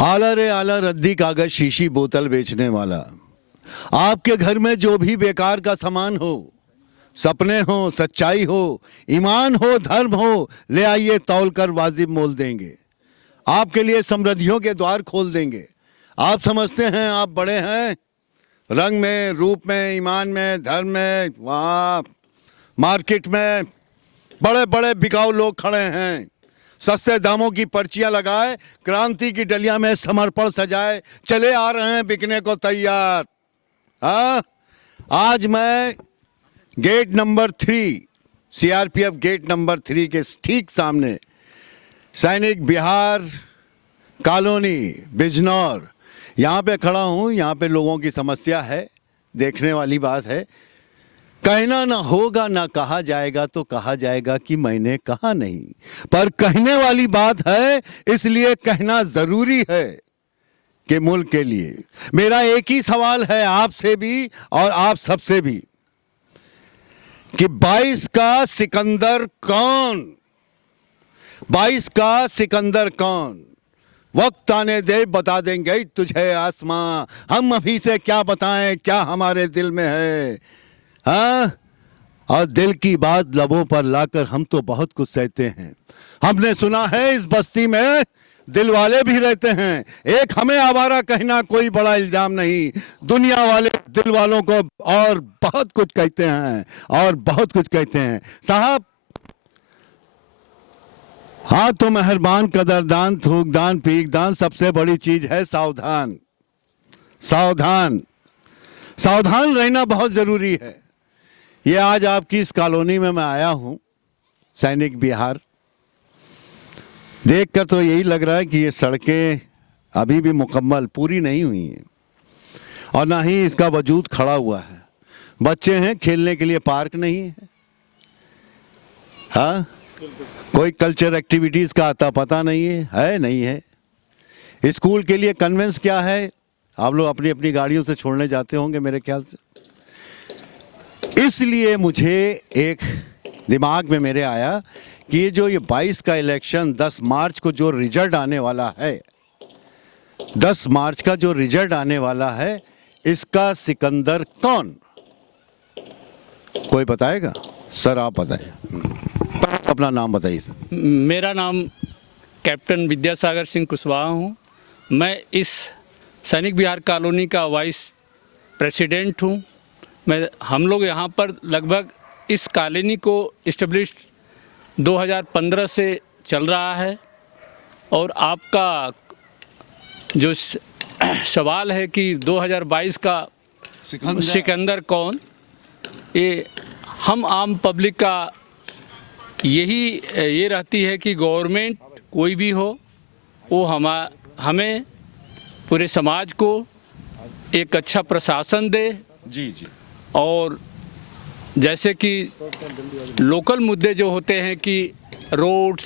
आला रे आला रद्दी कागज शीशी बोतल बेचने वाला, आपके घर में जो भी बेकार का सामान हो, सपने हो, सच्चाई हो, ईमान हो, धर्म हो, ले आइए, तौल कर वाजिब मोल देंगे। आपके लिए समृद्धियों के द्वार खोल देंगे। आप समझते हैं आप बड़े हैं, रंग में, रूप में, ईमान में, धर्म में, वहाँ मार्केट में बड़े बड़े बिकाऊ लोग खड़े हैं। सस्ते दामों की पर्चियां लगाए, क्रांति की डलिया में समर्पण सजाए, चले आ रहे हैं बिकने को तैयार। हाँ, आज मैं gate number 3, CRPF gate number 3 के ठीक सामने सैनिक बिहार कॉलोनी बिजनौर, यहाँ पे खड़ा हूँ। यहाँ पे लोगों की समस्या है, देखने वाली बात है। कहना ना होगा ना कहा जाएगा तो कहा जाएगा कि मैंने कहा नहीं, पर कहने वाली बात है, इसलिए कहना जरूरी है कि मुल्क के लिए। मेरा एक ही सवाल है आपसे भी और आप सबसे भी कि 22 का सिकंदर कौन? 22 का सिकंदर कौन? वक्त आने दे, बता देंगे तुझे आसमां, हम अभी से क्या बताएं क्या हमारे दिल में है। हाँ, और दिल की बात लबों पर लाकर हम तो बहुत कुछ सहते हैं। हमने सुना है इस बस्ती में दिल वाले भी रहते हैं। एक हमें आवारा कहना कोई बड़ा इल्जाम नहीं, दुनिया वाले दिल वालों को और बहुत कुछ कहते हैं, और बहुत कुछ कहते हैं। साहब, हाँ तो मेहरबान, कदरदान, थूकदान, पीकदान, सबसे बड़ी चीज है सावधान। सावधान, सावधान रहना बहुत जरूरी है। ये आज आपकी इस कॉलोनी में मैं आया हूं, सैनिक बिहार, देखकर तो यही लग रहा है कि ये सड़कें अभी भी मुकम्मल पूरी नहीं हुई हैं और ना ही इसका वजूद खड़ा हुआ है। बच्चे हैं, खेलने के लिए पार्क नहीं है। हाँ, कोई कल्चर एक्टिविटीज का आता पता नहीं है नहीं है। स्कूल के लिए कन्वेंस क्या है, आप लोग अपनी अपनी गाड़ियों से छोड़ने जाते होंगे मेरे ख्याल से। इसलिए मुझे एक दिमाग में मेरे आया कि ये जो 22 का इलेक्शन, 10 मार्च को जो रिजल्ट आने वाला है, 10 मार्च का जो रिजल्ट आने वाला है, इसका सिकंदर कौन? कोई बताएगा? सर आप बताएं, अपना नाम बताइए सर। मेरा नाम कैप्टन विद्यासागर सिंह कुशवाहा हूँ। मैं इस सैनिक बिहार कॉलोनी का वाइस प्रेसिडेंट हूँ। हम लोग यहाँ पर लगभग इस कॉलोनी को इस्टेब्लिश 2015 से चल रहा है। और आपका जो सवाल है कि 2022 का सिकंदर कौन, ये हम आम पब्लिक का ये रहती है कि गवर्नमेंट कोई भी हो, वो हमें पूरे समाज को एक अच्छा प्रशासन दे। जी जी। और जैसे कि लोकल मुद्दे जो होते हैं कि रोड्स,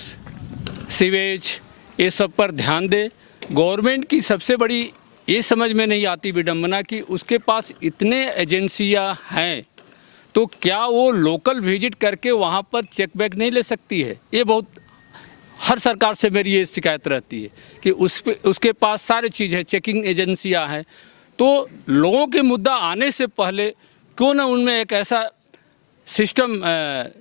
सीवेज, ये सब पर ध्यान दे। गवर्नमेंट की सबसे बड़ी ये समझ में नहीं आती विडंबना कि उसके पास इतने एजेंसियां हैं, तो क्या वो लोकल विजिट करके वहाँ पर चेक बैक नहीं ले सकती है? ये बहुत हर सरकार से मेरी ये शिकायत रहती है कि उसके पास सारी चीज़ है, चेकिंग एजेंसियां हैं, तो लोगों के मुद्दा आने से पहले क्यों ना उनमें एक ऐसा सिस्टम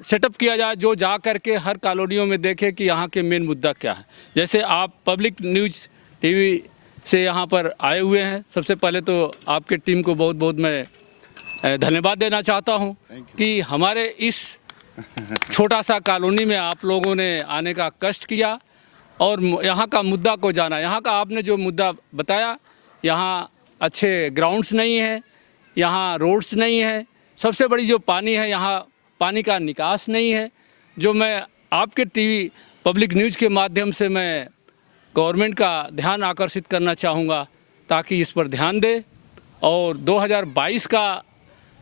सेटअप किया जाए जो जा करके हर कॉलोनियों में देखे कि यहाँ के मेन मुद्दा क्या है। जैसे आप पब्लिक न्यूज़ टीवी से यहाँ पर आए हुए हैं, सबसे पहले तो आपके टीम को बहुत बहुत मैं धन्यवाद देना चाहता हूँ कि हमारे इस छोटा सा कॉलोनी में आप लोगों ने आने का कष्ट किया और यहाँ का मुद्दा को जाना। यहाँ का आपने जो मुद्दा बताया, यहाँ अच्छे ग्राउंड्स नहीं है, यहाँ रोड्स नहीं है, सबसे बड़ी जो पानी है, यहाँ पानी का निकास नहीं है। जो मैं आपके टीवी पब्लिक न्यूज़ के माध्यम से मैं गवर्नमेंट का ध्यान आकर्षित करना चाहूँगा ताकि इस पर ध्यान दे। और 2022 का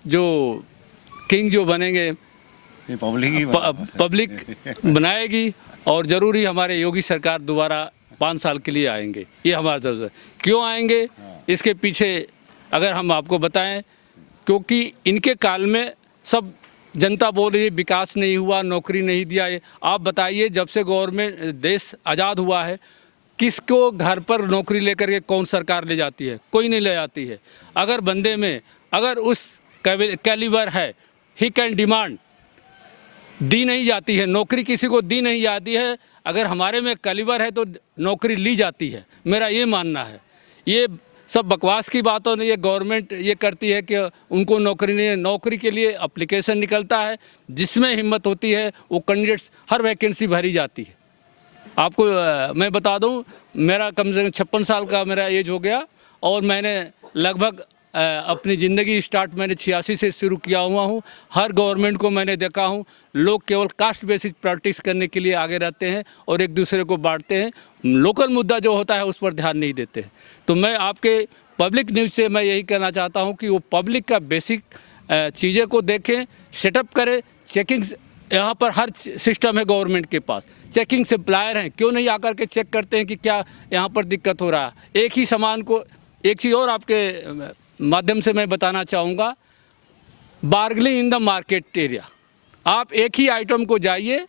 जो किंग जो बनेंगे पब्लिक बनाएगी, और ज़रूरी हमारे योगी सरकार दोबारा 5 साल के लिए आएंगे। ये हमारा जरूर है। क्यों आएंगे इसके पीछे अगर हम आपको बताएं, क्योंकि इनके काल में सब जनता बोल रही है विकास नहीं हुआ, नौकरी नहीं दिया। आप बताइए, जब से गवर्नमेंट देश आज़ाद हुआ है किसको घर पर नौकरी लेकर के कौन सरकार ले जाती है? कोई नहीं ले जाती है। अगर बंदे में अगर उस कैलिबर है, ही कैन डिमांड, दी नहीं जाती है नौकरी, किसी को दी नहीं जाती है। अगर हमारे में कैलिबर है तो नौकरी ली जाती है, मेरा ये मानना है। ये सब बकवास की बातों ने ये गवर्नमेंट ये करती है कि उनको नौकरी नहीं है। नौकरी के लिए एप्लीकेशन निकलता है, जिसमें हिम्मत होती है वो कैंडिडेट्स हर वैकेंसी भरी जाती है। आपको मैं बता दूं, मेरा कम से कम 56 साल का मेरा एज हो गया और मैंने लगभग अपनी ज़िंदगी स्टार्ट मैंने 86 से शुरू किया हुआ हूँ। हर गवर्नमेंट को मैंने देखा हूँ, लोग केवल कास्ट बेसिस पॉलिटिक्स करने के लिए आगे रहते हैं और एक दूसरे को बांटते हैं। लोकल मुद्दा जो होता है उस पर ध्यान नहीं देते। तो मैं आपके पब्लिक न्यूज़ से मैं यही कहना चाहता हूँ कि वो पब्लिक का बेसिक चीज़ें को देखें, सेटअप करें। चेकिंग यहाँ पर हर सिस्टम है गवर्नमेंट के पास, चेकिंग सप्लायर हैं, क्यों नहीं आकर के चेक करते हैं कि क्या यहाँ पर दिक्कत हो रहा है। एक ही सामान को, एक चीज़ और आपके माध्यम से मैं बताना चाहूँगा, bargaining in the market area. आप एक ही आइटम को जाइए,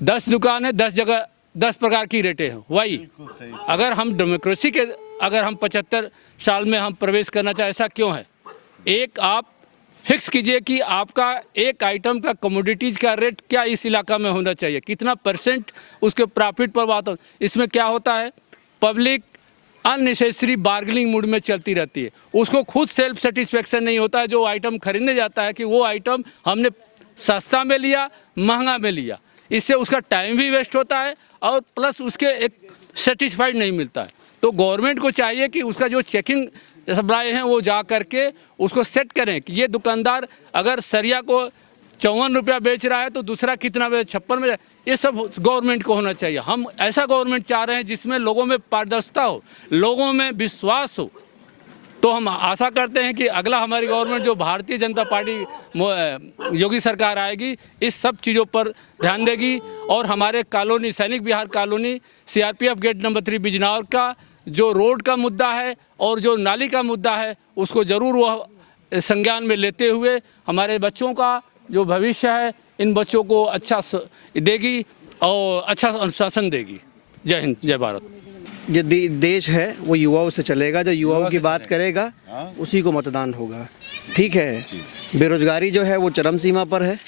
10 दुकान है, 10 जगह 10 प्रकार की रेटें हैं। वही अगर हम डेमोक्रेसी के अगर हम 75 साल में हम प्रवेश करना चाहें, ऐसा क्यों है? एक आप फिक्स कीजिए कि आपका एक आइटम का कमोडिटीज़ का रेट क्या इस इलाका में होना चाहिए, कितना परसेंट उसके प्रॉफिट पर बात हो। इसमें क्या होता है, पब्लिक अननेसेसरी बार्गेनिंग मूड में चलती रहती है, उसको खुद सेल्फ सेटिस्फेक्शन नहीं होता है। जो आइटम खरीदने जाता है कि वो आइटम हमने सस्ता में लिया, महंगा में लिया, इससे उसका टाइम भी वेस्ट होता है और प्लस उसके एक सेटिस्फाइड नहीं मिलता है। तो गवर्नमेंट को चाहिए कि उसका जो चेकिंग सप्लाई हैं वो जा करके उसको सेट करें कि ये दुकानदार अगर सरिया को 54 रुपया बेच रहा है तो दूसरा कितना बेच 56 में। ये सब गवर्नमेंट को होना चाहिए। हम ऐसा गवर्नमेंट चाह रहे हैं जिसमें लोगों में पारदर्शिता हो, लोगों में विश्वास हो। तो हम आशा करते हैं कि अगला हमारी गवर्नमेंट जो भारतीय जनता पार्टी योगी सरकार आएगी, इस सब चीज़ों पर ध्यान देगी और हमारे colony Sainik Vihar colony CRPF gate number 3 Bijnor का जो रोड का मुद्दा है और जो नाली का मुद्दा है उसको ज़रूर वह संज्ञान में लेते हुए हमारे बच्चों का जो भविष्य है, इन बच्चों को अच्छा देगी और अच्छा अनुशासन देगी। जय हिंद, जय भारत। जो देश है वो युवाओं से चलेगा, जो युवाओं की बात करेगा उसी को मतदान होगा। ठीक है, बेरोजगारी जो है वो चरम सीमा पर है।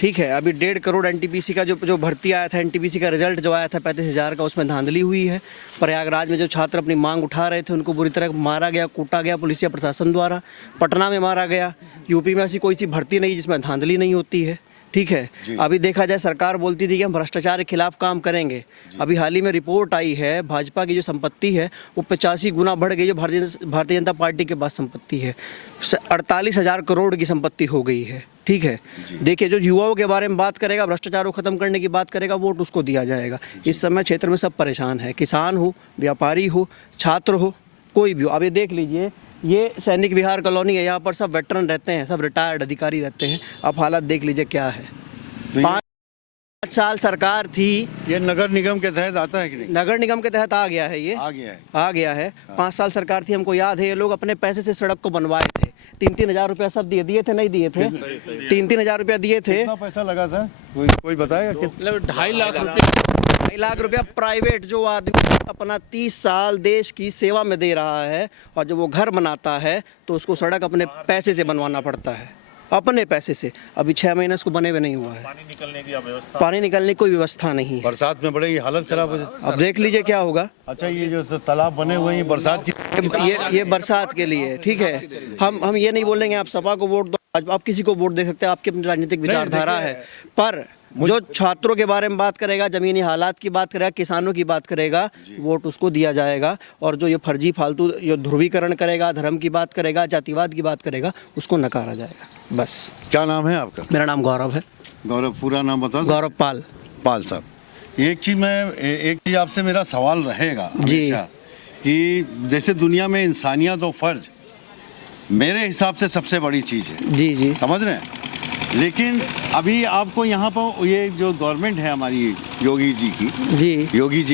ठीक है, अभी 1.5 करोड़ एनटीपीसी का जो भर्ती आया था, एनटीपीसी का रिजल्ट जो आया था 35,000 का, उसमें धांधली हुई है। प्रयागराज में जो छात्र अपनी मांग उठा रहे थे उनको बुरी तरह मारा गया, कूटा गया पुलिस या प्रशासन द्वारा। पटना में मारा गया। यूपी में ऐसी कोई सी भर्ती नहीं जिसमें धांधली नहीं होती है। ठीक है, अभी देखा जाए सरकार बोलती थी कि हम भ्रष्टाचार के खिलाफ काम करेंगे। अभी हाल ही में रिपोर्ट आई है, भाजपा की जो संपत्ति है वो 85 गुना बढ़ गई। जो भारतीय जनता पार्टी के पास संपत्ति है 48,000 करोड़ की संपत्ति हो गई है। ठीक है, देखिए जो युवाओं के बारे में बात करेगा, भ्रष्टाचार को खत्म करने की बात करेगा, वोट उसको दिया जाएगा। इस समय क्षेत्र में सब परेशान है, किसान हो, व्यापारी हो, छात्र हो, कोई भी हो। अब ये देख लीजिए, ये सैनिक विहार कॉलोनी है, यहाँ पर सब वेटरन रहते हैं, सब रिटायर्ड अधिकारी रहते हैं। अब हालात देख लीजिए क्या है। 5 साल सरकार थी। ये नगर निगम के तहत आता है कि नहीं? नगर निगम के तहत आ गया है, ये आ गया है। 5 साल सरकार थी, हमको याद है ये लोग अपने पैसे से सड़क को बनवाए थे। 3-3 हज़ार रुपया सब दिए थे, नहीं दिए थे? 3-3 हज़ार रुपया दिए थे। कितना पैसा लगा था कोई बताएगा? मतलब 2.5 लाख रुपये, 2.5 लाख रुपया प्राइवेट जो आदमी अपना 30 साल देश की सेवा में दे रहा है और जब वो घर बनाता है तो उसको सड़क अपने पैसे से बनवाना पड़ता है, अपने पैसे से। अभी 6 महीने उसको बने हुए नहीं हुआ है। पानी निकलने की कोई व्यवस्था नहीं है। बरसात में बड़े हालत खराब हो जाती है। अब देख लीजिए क्या होगा। अच्छा, ये जो तालाब बने हुए हैं बरसात की, ये बरसात के लिए। ठीक है, हम ये नहीं बोलेंगे आप सपा को वोट दो, आप किसी को वोट दे सकते हैं, आपकी अपनी राजनीतिक विचारधारा है। पर जो छात्रों के बारे में बात करेगा, जमीनी हालात की बात करेगा, किसानों की बात करेगा, वोट उसको दिया जाएगा। और जो ये फर्जी फालतू जो ध्रुवीकरण करेगा, धर्म की बात करेगा, जातिवाद की बात करेगा, उसको नकारा जाएगा। बस। क्या नाम है आपका? मेरा नाम गौरव है। गौरव, पूरा नाम बता। गौरव पाल। पाल साहब, एक चीज़ आपसे मेरा सवाल रहेगा जी, कि जैसे दुनिया में इंसानियत और फर्ज मेरे हिसाब से सबसे बड़ी चीज़ है। जी जी, समझ रहे हैं? लेकिन अभी आपको यहाँ पर ये जो गवर्नमेंट है हमारी योगी जी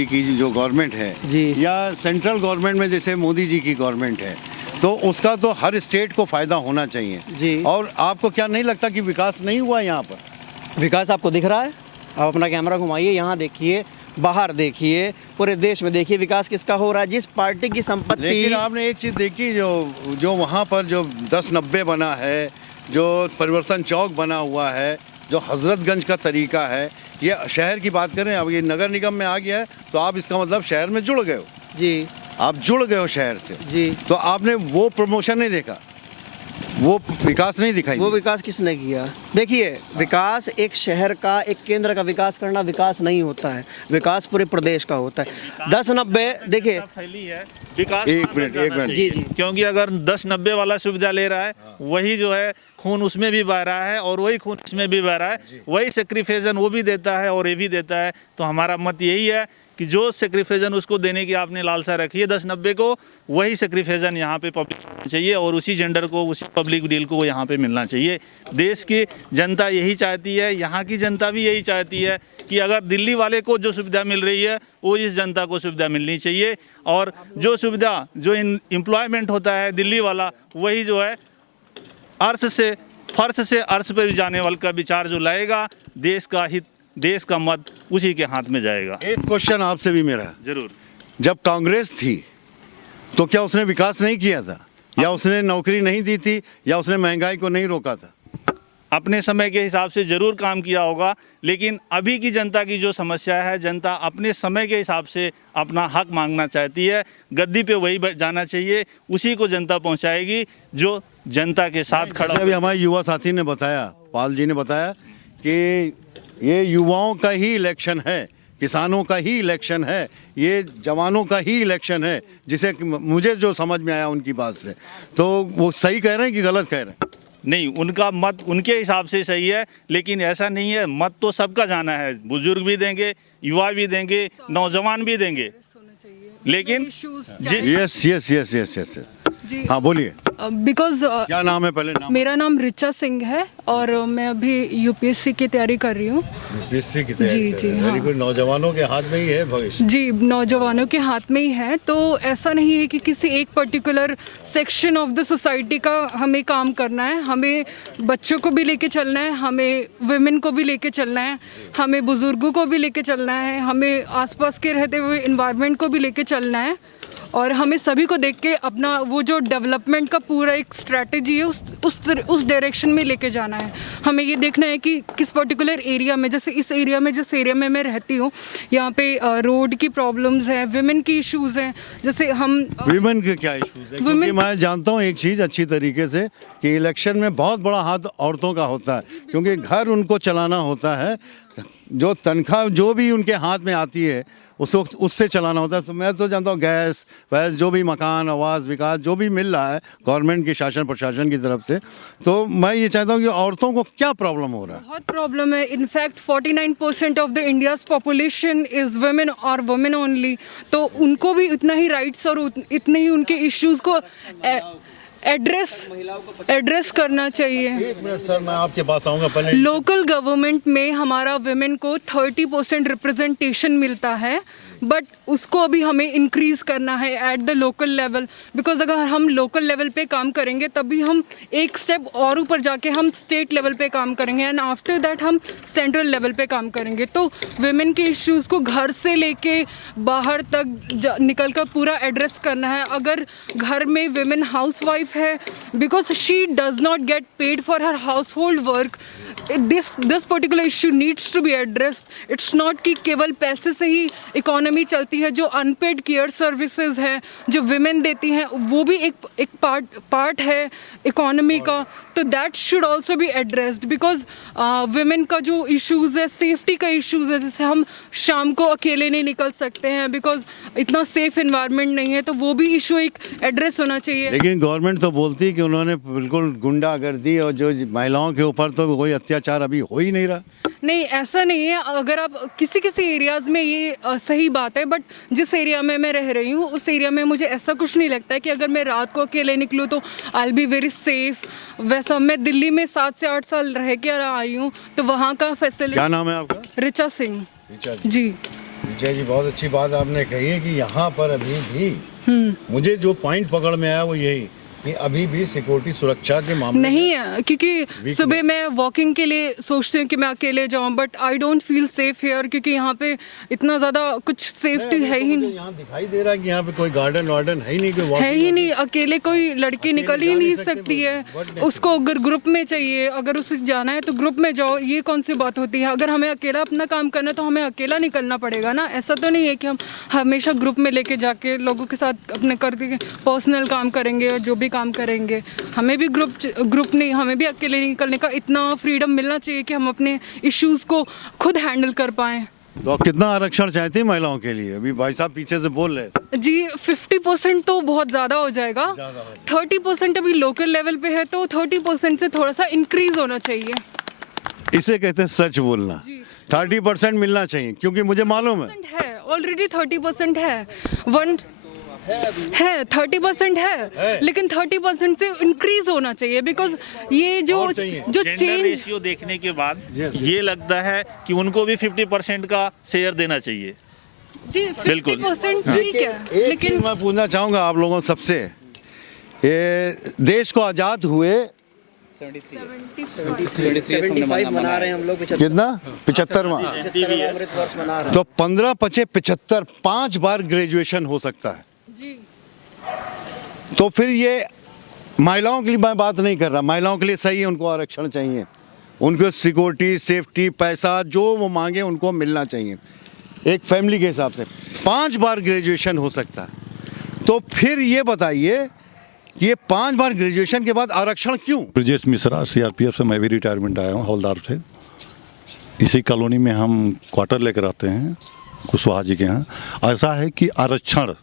की जो गवर्नमेंट है जी, या सेंट्रल गवर्नमेंट में जैसे मोदी जी की गवर्नमेंट है, तो उसका तो हर स्टेट को फ़ायदा होना चाहिए जी। और आपको क्या नहीं लगता कि विकास नहीं हुआ यहाँ पर? विकास आपको दिख रहा है? आप अपना कैमरा घुमाइए, यहाँ देखिए, बाहर देखिए, पूरे देश में देखिए विकास किसका हो रहा है। जिस पार्टी की संपत्ति, लेकिन आपने एक चीज़ देखी, जो वहाँ पर जो 1090 बना है, जो परिवर्तन चौक बना हुआ है, जो हजरतगंज का तरीका है, ये शहर की बात करें, अब ये नगर निगम में आ गया है तो आप इसका मतलब शहर में जुड़ गए हो, जी आप जुड़ गए हो शहर से। जी, तो आपने वो प्रमोशन नहीं देखा, वो विकास नहीं दिखाई वो दी। विकास किसने किया? देखिए, विकास एक शहर का, एक केंद्र का विकास करना विकास नहीं होता है, विकास पूरे प्रदेश का होता है। 1090 देखिए, फैली है विकास। एक मिनट जी जी, क्योंकि अगर 1090 वाला सुविधा ले रहा है, वही जो है खून उसमें भी बह रहा है और वही खून इसमें भी बह रहा है, वही सेक्रीफिकेशन वो भी देता है और ये भी देता है। तो हमारा मत यही है कि जो सेक्रीफिकेशन उसको देने की आपने लालसा रखी है 1090 को, वही सेक्रीफिकेशन यहाँ पे पब्लिक को चाहिए और उसी जेंडर को, उसी पब्लिक डील को यहाँ पे मिलना चाहिए। देश की जनता यही चाहती है, यहाँ की जनता भी यही चाहती है कि अगर दिल्ली वाले को जो सुविधा मिल रही है वो इस जनता को सुविधा मिलनी चाहिए। और जो सुविधा, जो एम्प्लॉयमेंट होता है दिल्ली वाला, वही जो है फर्श से अर्श पे जाने वाले का विचार जो लाएगा, देश का हित, देश का मत उसी के हाथ में जाएगा। एक क्वेश्चन आपसे भी मेरा, जरूर। जब कांग्रेस थी तो क्या उसने विकास नहीं किया था, या उसने नौकरी नहीं दी थी, या उसने महंगाई को नहीं रोका था? अपने समय के हिसाब से जरूर काम किया होगा, लेकिन अभी की जनता की जो समस्या है, जनता अपने समय के हिसाब से अपना हक मांगना चाहती है। गद्दी पे वही जाना चाहिए, उसी को जनता पहुंचाएगी जो जनता के साथ खड़ा। अभी हमारे युवा साथी ने बताया, पाल जी ने बताया कि ये युवाओं का ही इलेक्शन है, किसानों का ही इलेक्शन है, ये जवानों का ही इलेक्शन है, जिसे मुझे जो समझ में आया उनकी बात से। तो वो सही कह रहे हैं कि गलत कह रहे हैं? नहीं, उनका मत उनके हिसाब से सही है, लेकिन ऐसा नहीं है, मत तो सबका जाना है। बुजुर्ग भी देंगे, युवा भी देंगे, नौजवान भी देंगे, लेकिन जिस yes yes yes yes yes, हाँ बोलिए। बिकॉज क्या नाम है पहले? नाम मेरा नाम रिचा सिंह है और मैं अभी यूपीएससी की तैयारी कर रही हूँ। बीएससी की तैयारी जी, कर जी, रहे हैं। हाँ। Very good. नौजवानों के हाथ में ही है भविष्य। जी, नौजवानों के हाथ में ही है। तो ऐसा नहीं है कि किसी एक particular section of the society का हमें काम करना है, हमें बच्चों को भी लेके चलना है, हमें वुमेन को भी लेके चलना है, हमें बुजुर्गों को भी लेके चलना है, हमें आसपास के रहते हुए इन्वायरमेंट को भी लेके चलना है, और हमें सभी को देख के अपना वो जो डेवलपमेंट का पूरा एक स्ट्रैटेजी है उस डायरेक्शन में लेके जाना है। हमें ये देखना है कि किस पर्टिकुलर एरिया में, जैसे इस एरिया में, जिस एरिया में मैं रहती हूँ, यहाँ पे रोड की प्रॉब्लम्स हैं, विमेन की इश्यूज हैं। जैसे हम विमेन के क्या इश्यूज है? क्योंकि मैं जानता हूँ एक चीज़ अच्छी तरीके से कि इलेक्शन में बहुत बड़ा हाथ औरतों का होता है, क्योंकि घर उनको चलाना होता है, जो तनख्वाह जो भी उनके हाथ में आती है उससे चलाना होता है। तो मैं तो जानता हूँ गैस वैस जो भी मकान, आवास, विकास जो भी मिल रहा है गवर्नमेंट की, शासन प्रशासन की तरफ से, तो मैं ये चाहता हूँ कि औरतों को क्या प्रॉब्लम हो रहा है? बहुत प्रॉब्लम है। In fact 49% of the India's population is women और वुमेन ओनली। तो उनको भी इतना ही राइट्स और इतने ही उनके इश्यूज़ को एड्रेस करना चाहिए। एक मिनट सर, मैं आपके पास आऊँगा पहले। लोकल गवर्नमेंट में हमारा वुमेन को 30% रिप्रेजेंटेशन मिलता है, बट उसको अभी हमें इंक्रीज़ करना है at the local level. Because अगर हम लोकल लेवल पे काम करेंगे तभी हम एक स्टेप और ऊपर जाके हम स्टेट लेवल पे काम करेंगे, एंड आफ्टर दैट हम सेंट्रल लेवल पे काम करेंगे। तो वुमेन के इश्यूज़ को घर से लेके बाहर तक निकल कर पूरा एड्रेस करना है। अगर घर में वुमेन हाउसवाइफ है, because she does not get paid for her household work, this particular issue needs to be addressed. It's not कि केवल पैसे से ही इकोनॉमी चलती है। जो अनपेड केयर सर्विसेज है जो विमेन देती हैं, वो भी एक पार्ट है इकोनॉमी का। तो that should also be addressed, because women का जो इश्यूज़ है, सेफ्टी का इश्यूज़ है, जैसे हम शाम को अकेले नहीं निकल सकते हैं बिकॉज इतना सेफ इन्वायरमेंट नहीं है, तो वो भी इशू एक एड्रेस होना चाहिए। लेकिन गवर्नमेंट तो बोलती है कि उन्होंने बिल्कुल गुंडागर्दी और जो महिलाओं के ऊपर तो कोई अत्याचार अभी हो ही नहीं रहा। नहीं, ऐसा नहीं है। अगर आप किसी एरियाज़ में ये सही बात है, बट जिस एरिया में मैं रह रही हूँ उस एरिया में मुझे ऐसा कुछ नहीं लगता है कि अगर मैं रात को अकेले निकलूँ तो I will be very safe. वैसा मैं दिल्ली में 7 से 8 साल रह के आई हूँ, तो वहाँ का फैसिलिटी। क्या नाम है आपका? रिचा सिंह। रिचा जी। रिचा जी, बहुत अच्छी बात आपने कही है कि यहाँ पर अभी भी मुझे जो पॉइंट पकड़ में आया वो यही कि अभी भी सिक्योरिटी सुरक्षा के मामले नहीं है, क्योंकि सुबह मैं वॉकिंग के लिए सोचती हूँ कि मैं अकेले जाऊँ, but I don't feel safe here, क्योंकि यहाँ पे इतना ज़्यादा कुछ सेफ्टी है ही नहीं। यहाँ दिखाई दे रहा है कि यहाँ पे कोई गार्डन वार्डन है ही नहीं, कोई है ही नहीं, अकेले कोई लड़की निकल ही नहीं सकती है। उसको अगर ग्रुप में चाहिए, अगर उसे जाना है तो ग्रुप में जाओ, ये कौन सी बात होती है? अगर हमें अकेला अपना काम करना है तो हमें अकेला निकलना पड़ेगा ना। ऐसा तो नहीं है कि हम हमेशा ग्रुप में लेके जाके लोगों के साथ अपने करके पर्सनल काम करेंगे और जो भी काम करेंगे। हमें भी ग्रुप नहीं, हमें भी अकेले निकलने का इतना फ्रीडम मिलना चाहिए कि हम अपने इश्यूज़ को खुद हैंडल कर पाएँ। तो कितना आरक्षण चाहते हैं महिलाओं के लिए? अभी भाई साहब पीछे से बोल रहे थे। जी 50% तो बहुत ज़्यादा हो जाएगा। 30% अभी लोकल लेवल पे है, तो 30% से थोड़ा सा इंक्रीज होना चाहिए। इसे कहते हैं सच बोलना। 30% मिलना चाहिए, क्योंकि मुझे मालूम है ऑलरेडी 30% है, 30% है, लेकिन 30% से इंक्रीज होना चाहिए, बिकॉज ये जो जेंडर चेंज रेशियो देखने के बाद ये लगता है कि उनको भी 50% का शेयर देना चाहिए। जी बिल्कुल। 50% ठीक है, लेकिन मैं पूछना चाहूंगा आप लोगों सबसे, ये देश को आजाद हुए 75 मना रहे हैं हम लोग, कितना 75वां, अमृत वर्ष मना रहे हैं। तो 15 पचे 75 5 बार ग्रेजुएशन हो सकता है। जी तो फिर ये महिलाओं के लिए मैं बात नहीं कर रहा, महिलाओं के लिए सही है, उनको आरक्षण चाहिए, उनको सिक्योरिटी सेफ्टी पैसा जो वो मांगे उनको मिलना चाहिए। एक फैमिली के हिसाब से 5 बार ग्रेजुएशन हो सकता है। तो फिर ये बताइए, ये 5 बार ग्रेजुएशन के बाद आरक्षण क्यों? ब्रजेश मिश्रा, सीआरपीएफ से मैं भी रिटायरमेंट आया हूँ, हवलदार से। इसी कॉलोनी में हम क्वार्टर लेकर आते हैं कुशवाहा जी के यहाँ। ऐसा है कि आरक्षण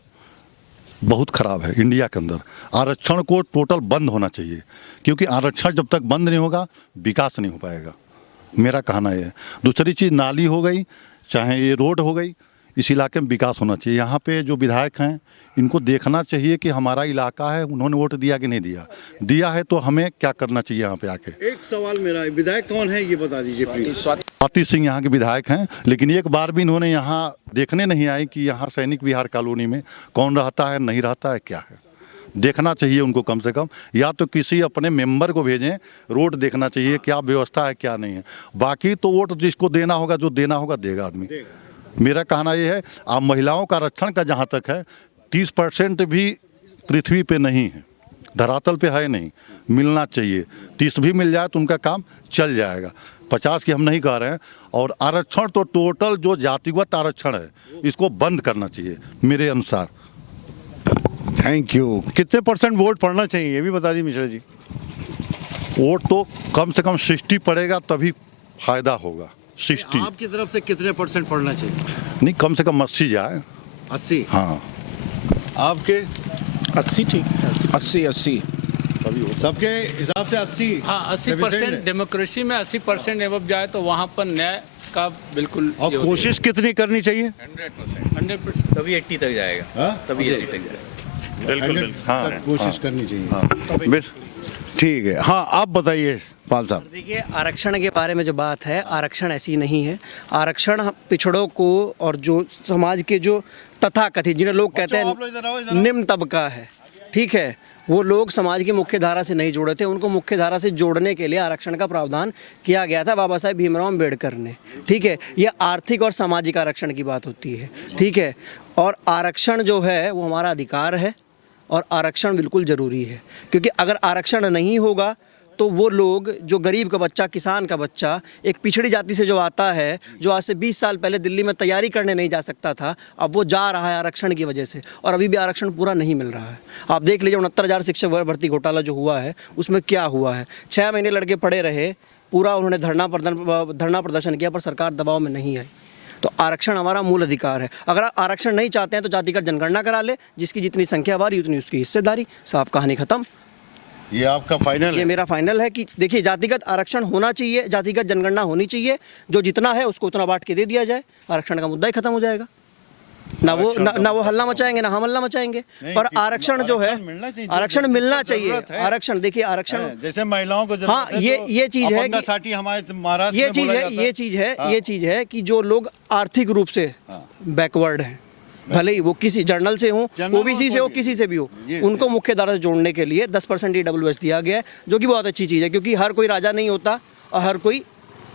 बहुत ख़राब है इंडिया के अंदर। आरक्षण को टोटल बंद होना चाहिए, क्योंकि आरक्षण जब तक बंद नहीं होगा विकास नहीं हो पाएगा, मेरा कहना है। दूसरी चीज़ नाली हो गई, चाहे ये रोड हो गई, इस इलाके में विकास होना चाहिए। यहाँ पे जो विधायक हैं इनको देखना चाहिए कि हमारा इलाका है, उन्होंने वोट दिया कि नहीं दिया, दिया है तो हमें क्या करना चाहिए यहाँ पे आके। एक सवाल मेरा, विधायक कौन है ये बता दीजिए प्लीज। स्वाति सिंह यहाँ के विधायक हैं, लेकिन एक बार भी इन्होंने यहाँ देखने नहीं आए कि यहाँ सैनिक विहार कॉलोनी में कौन रहता है, नहीं रहता है, क्या है। देखना चाहिए उनको कम से कम, या तो किसी अपने मेंबर को भेजें, रोड देखना चाहिए क्या व्यवस्था है क्या नहीं है। बाकी तो वोट जिसको देना होगा, जो देना होगा देगा आदमी। मेरा कहना ये है, आप महिलाओं का आरक्षण का जहाँ तक है 30% भी पृथ्वी पे नहीं है, धरातल पे है नहीं, मिलना चाहिए। 30 भी मिल जाए तो उनका काम चल जाएगा। 50 की हम नहीं कह रहे हैं। और आरक्षण तो टोटल जो जातिगत आरक्षण है इसको बंद करना चाहिए मेरे अनुसार। Thank you. कितने % वोट पड़ना चाहिए ये भी बता दीजिए मिश्रा जी। वोट तो कम से कम 60 पड़ेगा तभी फायदा होगा। 60 आपकी तरफ से कितने % पड़ना चाहिए? नहीं, कम से कम 80 जाए। 80? हाँ, आपके 80 ठीक है, 80 सबके हिसाब से 80? हाँ 80%। डेमोक्रेसी में 80% एवं जाए तो वहाँ पर न्याय का बिल्कुल। और कोशिश कितनी करनी चाहिए? 100%। तभी 80 तक जाएगा। हाँ? तभी 80 तक जाएगा। बिल्कुल 100 तक कोशिश करनी चाहिए। ठीक है। हाँ आप बताइए पाल साहब। देखिए, आरक्षण के बारे में जो बात है, आरक्षण ऐसी नहीं है। आरक्षण पिछड़ों को और जो समाज के जो तथाकथित, जिन्हें लोग कहते हैं निम्न तबका है, ठीक है, वो लोग समाज की मुख्य धारा से नहीं जुड़े थे। उनको मुख्य धारा से जोड़ने के लिए आरक्षण का प्रावधान किया गया था बाबा साहेब भीमराव अम्बेडकर ने, ठीक है। ये आर्थिक और सामाजिक आरक्षण की बात होती है, ठीक है। और आरक्षण जो है वो हमारा अधिकार है और आरक्षण बिल्कुल ज़रूरी है, क्योंकि अगर आरक्षण नहीं होगा तो वो लोग, जो गरीब का बच्चा, किसान का बच्चा, एक पिछड़ी जाति से जो आता है, जो आज से 20 साल पहले दिल्ली में तैयारी करने नहीं जा सकता था, अब वो जा रहा है आरक्षण की वजह से, और अभी भी आरक्षण पूरा नहीं मिल रहा है। आप देख लीजिए 69,000 शिक्षक भर्ती घोटाला जो हुआ है उसमें क्या हुआ है। 6 महीने लड़के पड़े रहे, पूरा उन्होंने धरना प्रदर्शन किया, पर सरकार दबाव में नहीं आई। तो आरक्षण हमारा मूल अधिकार है। अगर आप आरक्षण नहीं चाहते हैं तो जातिगत जनगणना करा ले, जिसकी जितनी संख्या बारी उतनी उसकी हिस्सेदारी, साफ कहानी खत्म। ये आपका फाइनल ये है? मेरा फाइनल है कि देखिए, जातिगत आरक्षण होना चाहिए, जातिगत जनगणना होनी चाहिए, जो जितना है उसको उतना बांट के दे दिया जाए, आरक्षण का मुद्दा ही खत्म हो जाएगा। ना वो हल्ला मचाएंगे, ना हम हल्ला मचाएंगे। पर आरक्षण जो है, आरक्षण मिलना चाहिए। आरक्षण देखिए, आरक्षण जैसे महिलाओं को, हाँ, ये चीज है कि हमारे महाराष्ट्र ये चीज है कि जो लोग आर्थिक रूप से बैकवर्ड हैं, भले ही वो किसी जर्नल से हो, जनरल ओबीसी से हो, किसी से भी हो, ये उनको मुख्य धारा से जोड़ने के लिए 10% EWS दिया गया है, जो कि बहुत अच्छी चीज़ है, क्योंकि हर कोई राजा नहीं होता और हर कोई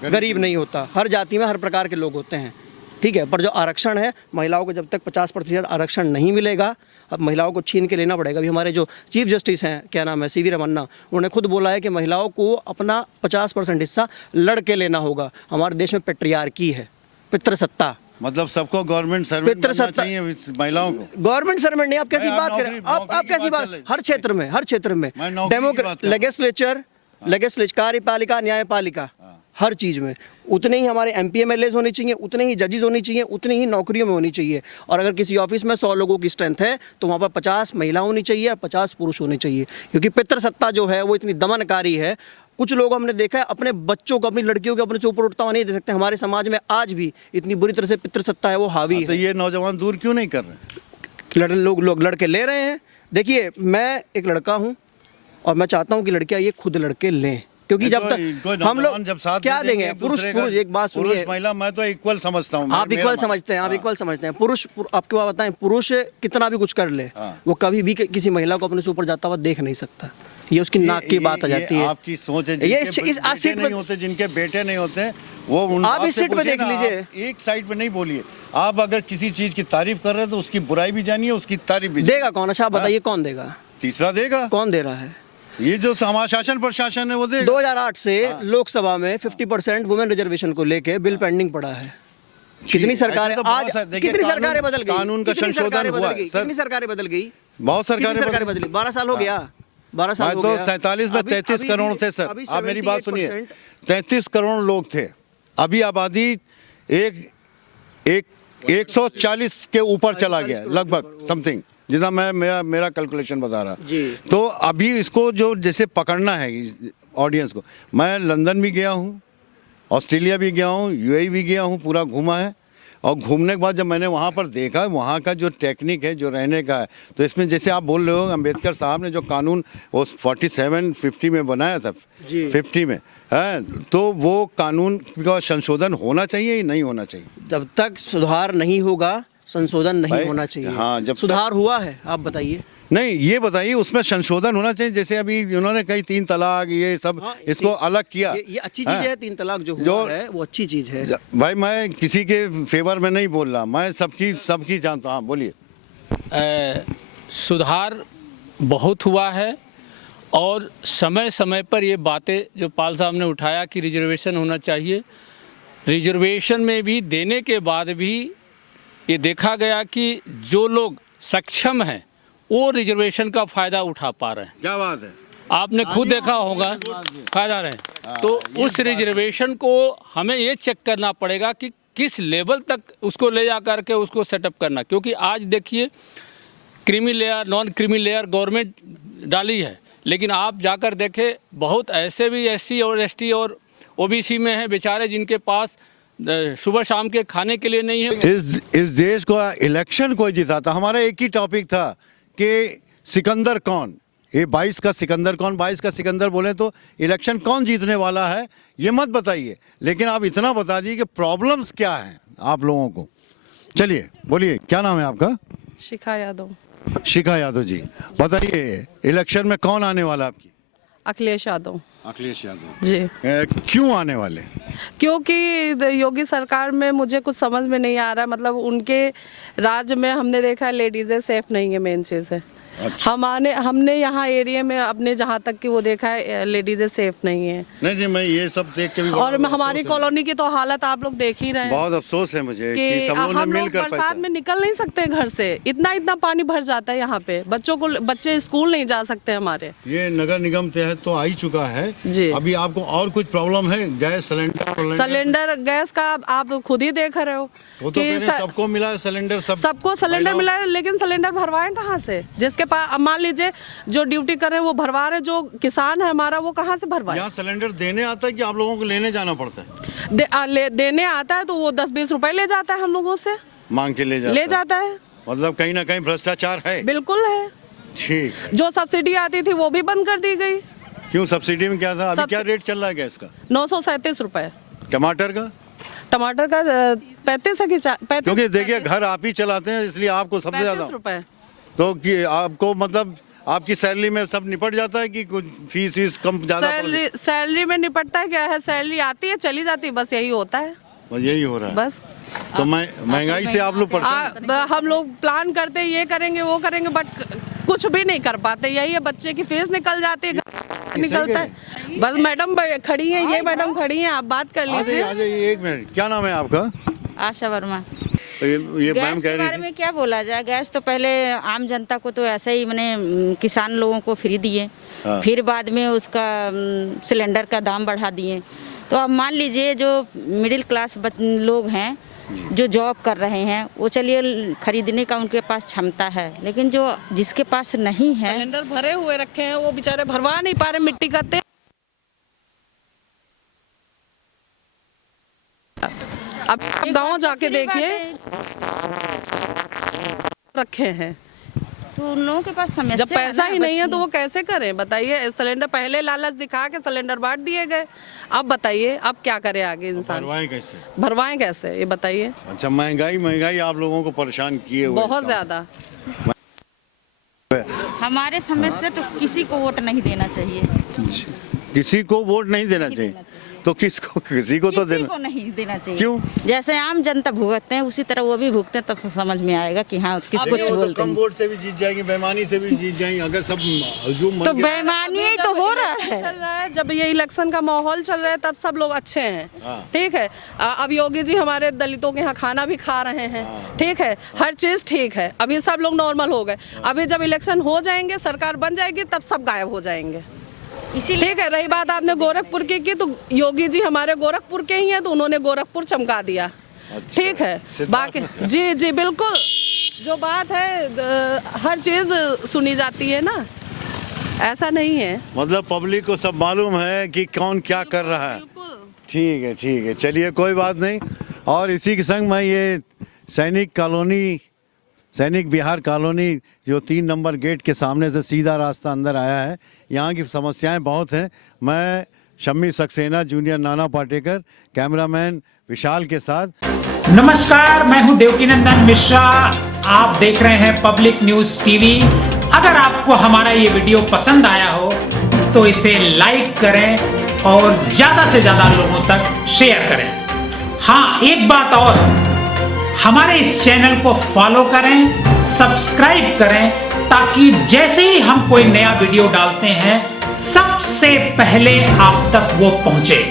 गरीब नहीं होता। हर जाति में हर प्रकार के लोग होते हैं, ठीक है। पर जो आरक्षण है, महिलाओं को जब तक 50% आरक्षण नहीं मिलेगा, अब महिलाओं को छीन के लेना पड़ेगा। अभी हमारे जो चीफ जस्टिस हैं, क्या नाम है, CV रमन्ना, उन्होंने खुद बोला है कि महिलाओं को अपना 50% हिस्सा लड़ के लेना होगा। हमारे देश में पेट्रियार्की है, पितृसत्ता। मतलब सबको गवर्नमेंट सर्वेंट पितृ बनना सत्ता- चाहिए गवर्नमेंट को। गवर्नमेंट सर्वेंट नहीं, आप कैसी भाई, बात आप करें, नौकरी- आप नौकरी की कैसी बात बात, कर ले। हर क्षेत्र में, हर क्षेत्र में, मैं नौकरी की बात कर रहा हूं। लेजिस्लेचर, कार्यपालिका, न्यायपालिका, हर चीज़ में उतने ही हमारे MP MLAs होने चाहिए, उतने ही जजेस होनी चाहिए, उतनी ही नौकरियों में होनी चाहिए। और अगर किसी ऑफिस में 100 लोगों की स्ट्रेंथ है तो वहाँ पर 50 महिला होनी चाहिए और 50 पुरुष होने चाहिए, क्योंकि पितृसत्ता जो है वो इतनी दमनकारी है। कुछ लोग हमने देखा है अपने बच्चों को, अपनी लड़कियों को अपने से ऊपर उठता हुआ नहीं दे सकते। हमारे समाज में आज भी इतनी बुरी तरह से पितृसत्ता है, वो हावी तो है। ये नौजवान दूर क्यों नहीं कर रहे? लोग लड़के ले रहे हैं। देखिए, मैं एक लड़का हूं और मैं चाहता हूं कि लड़कियां ये खुद लड़के लें, क्योंकि जब तक हम लोग जब साथ क्या में देंगे, एक पुरुष दूसरे का- पुरुष, एक बात सुनिए, पुरुष महिला मैं तो इक्वल समझता हूँ। आप इक्वल समझते हैं, आप इक्वल समझते हैं। पुरुष, आपको बात बताएं, पुरुष कितना भी कुछ कर ले, वो कभी भी किसी महिला को अपने से ऊपर जाता हुआ देख नहीं सकता। ये उसकी नाक की बात आ जाती है। आपकी सोच है। ये जिनके इस बेटे सीट नहीं पे, होते, जिनके बेटे नहीं होते, वो उन आप बात इस से सीट पे पूछिए देख ना, लीजिए। आप एक साइड पे नहीं बोलिए। आप अगर किसी चीज की तारीफ कर रहे हैं तो उसकी बुराई भी जानिए, उसकी तारीफ भी देगा कौन? अच्छा आप बताइए, कौन देगा? तीसरा देगा। कौन दे रहा है? ये जो समाशासन प्रशासन है वो देगा। 2008 से लोकसभा में 50% वुमेन रिजर्वेशन को लेके बिल पेंडिंग पड़ा है। कितनी सरकारें ऐसे तो बहुत आज, सारे- देखिए, कितनी सरकारें बदल गई, कानून का कितनी संशोधन सरकारें हुआ बदल है, गई, सर। कितनी सरकारें बदल गई, बहुत कितनी सरकारें सरकारें बदली? 12 साल हो गया, 12 साल हो तो गया। 47 में 33 करोड़ थे सर। अभी आप मेरी बात सुनिए, 78% 33 करोड़ लोग थे। अभी आबादी एक 140 के ऊपर चला गया लगभग, समथिंग, जितना मैं मेरा कैलकुलेशन बता रहा। जी। तो अभी इसको जो जैसे पकड़ना है ऑडियंस को, मैं लंदन भी गया हूँ, ऑस्ट्रेलिया भी गया हूँ, UAE भी गया हूँ, पूरा घूमा है। और घूमने के बाद जब मैंने वहाँ पर देखा, वहाँ का जो टेक्निक है, जो रहने का है, तो इसमें जैसे आप बोल रहे हो, अम्बेडकर साहब ने जो कानून वो 47-50 में बनाया था, 50 में है, तो वो कानून का संशोधन होना चाहिए या नहीं होना चाहिए? जब तक सुधार नहीं होगा, संशोधन नहीं भाई, होना चाहिए। हाँ, जब सुधार हुआ है, आप बताइए। नहीं, ये बताइए उसमें संशोधन होना चाहिए। जैसे अभी उन्होंने कई 3 तलाक ये सब हाँ, इसको अलग किया। ये अच्छी चीज है, 3 तलाक जो हुआ जो- है वो अच्छी चीज है। भाई मैं किसी के फेवर में नहीं बोल रहा, मैं सबकी जानता हूँ। हाँ बोलिए। सुधार बहुत हुआ है और समय समय पर ये बातें जो पाल साहब ने उठाया कि रिजर्वेशन होना चाहिए, रिजर्वेशन में भी देने के बाद भी ये देखा गया कि जो लोग सक्षम हैं वो रिजर्वेशन का फ़ायदा उठा पा रहे हैं। क्या बात है। आपने खुद देखा होगा फायदा रहे। तो उस रिजर्वेशन को हमें ये चेक करना पड़ेगा कि किस लेवल तक उसको ले जा करके उसको सेटअप करना, क्योंकि आज देखिए creamy layer, non creamy layer government डाली है, लेकिन आप जाकर देखें बहुत ऐसे भी SC और ST और OBC में हैं बेचारे जिनके पास सुबह शाम के खाने के लिए नहीं है। इस देश को इलेक्शन कोई जीता था। हमारा एक ही टॉपिक था कि सिकंदर कौन, ये 22 का सिकंदर कौन, 22 का सिकंदर बोले तो इलेक्शन कौन जीतने वाला है ये मत बताइए, लेकिन आप इतना बता दीजिए कि प्रॉब्लम्स क्या हैं आप लोगों को। चलिए बोलिए, क्या नाम है आपका? शिखा यादव। शिखा यादव जी, बताइए इलेक्शन में कौन आने वाला आपकी? अखिलेश यादव। अखिलेश यादव जी। क्यों आने वाले? क्योंकि योगी सरकार में मुझे कुछ समझ में नहीं आ रहा, मतलब उनके राज्य में हमने देखा है लेडीज़ें सेफ नहीं है, मेन चीज़ है। हमने यहाँ एरिया में अपने जहाँ तक कि वो देखा है लेडीज़ें सेफ नहीं है। नहीं मैं ये सब देख के भी और हमारी कॉलोनी की तो हालत आप लोग देख ही रहे हैं बहुत अफसोस है मुझे कि सब लोगों ने हम लोग मिलकर बरसात में निकल नहीं सकते घर से, इतना पानी भर जाता है यहाँ पे। बच्चे स्कूल नहीं जा सकते हमारे। ये नगर निगम तहत तो आ ही चुका है जी। अभी आपको और कुछ प्रॉब्लम है? गैस सिलेंडर गैस का आप खुद ही देख रहे हो वो तो कह रहे हैं सबको मिला है सिलेंडर, सबको सिलेंडर मिला है, लेकिन सिलेंडर भरवाएं कहाँ से? जिसके पास मान लीजिए जो ड्यूटी कर रहे हैं वो भरवा रहे, जो किसान है हमारा वो कहाँ से भरवाए? यहाँ सिलेंडर देने आता है कि आप लोगों को लेने जाना पड़ता है? देने आता है तो वो 10-20 रुपए ले जाता है हम लोगों से, मांग के ले जाता है। मतलब कहीं ना कहीं भ्रष्टाचार है। बिल्कुल है। ठीक है। जो सब्सिडी आती थी वो भी बंद कर दी गई। क्यों? सब्सिडी में क्या था? अभी क्या रेट चल रहा है गैस का? 937 रुपए। टमाटर का? टमाटर का 35 है कि 35 क्योंकि देखिए घर आप ही चलाते हैं इसलिए आपको सबसे ज्यादा 35 रुपए। तो कि आपको मतलब आपकी सैलरी में सब निपट जाता है कि कुछ फीस कम ज्यादा सैलरी में निपटता है क्या है, सैलरी आती है चली जाती है, बस यही होता है। बस यही हो रहा है। बस तो महंगाई से आप लोग परेशान हम लोग प्लान करते हैं ये करेंगे वो करेंगे, बट कुछ भी नहीं कर पाते। यही है, बच्चे की फीस निकल जाती है, निकलता है। बस मैडम खड़ी हैं, ये मैडम खड़ी हैं, आप बात कर लीजिए। एक मिनट, क्या नाम है आपका? आशा वर्मा। ये गैस मैम कह के रही बारे थी में क्या बोला जाए। गैस तो पहले आम जनता को तो ऐसे ही मैंने किसान लोगों को फ्री दिए, फिर बाद में उसका सिलेंडर का दाम बढ़ा दिए। तो अब मान लीजिए जो मिडिल क्लास लोग हैं जो जॉब कर रहे हैं वो चलिए खरीदने का उनके पास क्षमता है, लेकिन जो जिसके पास नहीं है, सिलेंडर भरे हुए रखे हैं वो बेचारे भरवा नहीं पा रहे, मिट्टी का तेल। अब गांव जाके देखिए रखे हैं, तो उन लोगों के पास समस्या जब पैसा है ना, ही नहीं है तो वो कैसे करें बताइए। सिलेंडर पहले लालच दिखा के सिलेंडर बांट दिए गए, अब बताइए अब क्या करे आगे इंसान, भरवाएं कैसे ये बताइए। अच्छा, महंगाई आप लोगों को परेशान किए हुए बहुत ज्यादा। हमारे समस्या तो किसी को वोट नहीं देना चाहिए, किसी को वोट नहीं देना चाहिए। तो किसको? किसी को तो किसी को नहीं देना चाहिए। क्यों? जैसे आम जनता भुगतते हैं उसी तरह वो भी भुगते हैं, तब समझ में आएगा कि हाँ किसको बोलते कम हैं। वोट से भी जीत जाएंगे, बेईमानी से भी जीत जाएंगे अगर सब हजूम तो बेईमानी ही तो हो रहा है। चल रहा है, जब ये इलेक्शन का माहौल चल रहा है तब सब लोग अच्छे हैं, ठीक है। अब योगी जी हमारे दलितों के यहाँ खाना भी खा रहे हैं, ठीक है, हर चीज ठीक है, अभी सब लोग नॉर्मल हो गए। अभी जब इलेक्शन हो जाएंगे, सरकार बन जाएगी, तब सब गायब हो जाएंगे, इसीलिए। ठीक है, रही बात आपने गोरखपुर की तो योगी जी हमारे गोरखपुर के ही हैं, तो उन्होंने गोरखपुर चमका दिया। अच्छा, ठीक है, बाकी जी जी बिल्कुल, जो बात है हर चीज सुनी जाती है ना, ऐसा नहीं है। मतलब पब्लिक को सब मालूम है कि कौन क्या कर रहा है। ठीक है, चलिए कोई बात नहीं। और इसी के संग मैं ये सैनिक बिहार कॉलोनी जो 3 नंबर गेट के सामने से सीधा रास्ता अंदर आया है, यहाँ की समस्याएं बहुत हैं। मैं शम्मी सक्सेना, जूनियर नाना पाटेकर, कैमरामैन विशाल के साथ। नमस्कार, मैं हूं देवकीनंदन मिश्रा, आप देख रहे हैं पब्लिक न्यूज टीवी। अगर आपको हमारा ये वीडियो पसंद आया हो तो इसे लाइक करें और ज्यादा से ज्यादा लोगों तक शेयर करें। हाँ, एक बात और, हमारे इस चैनल को फॉलो करें, सब्सक्राइब करें, ताकि जैसे ही हम कोई नया वीडियो डालते हैं सबसे पहले आप तक वो पहुंचे।